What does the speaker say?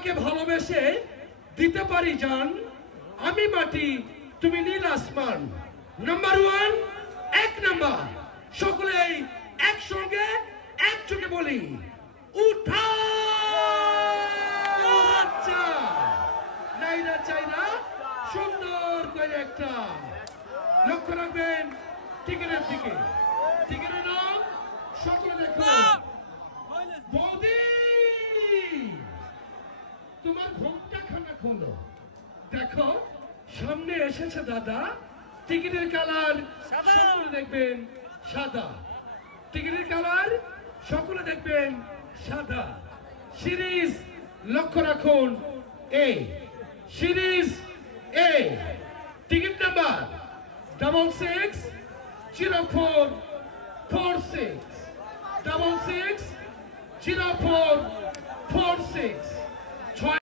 তোমাকে ভালোবেসে দিতে পারি জান, আমি মাটি তুমি নীল আসমান। Number 1, 1 number. সকলেই একসঙ্গে একযোগে বলি, উঠা বাচ্চা নাইরা চাইরা সুন্দর করে একটা। লক্ষ্য রাখবেন টিকেটের দিকে, টিকেটের নাম সকলে দেখুন। বৌদি তোমার ঘোমটা খানা খোলো, দেখো সামনে এসেছে দাদা। টিকিটের কালার সকলে দেখবেন সাদা, টিকিটের কালার সকলে দেখবেন সাদা। সিরিজ লক্ষ্য রাখুন A, series A. Ticket number 660446, 660446।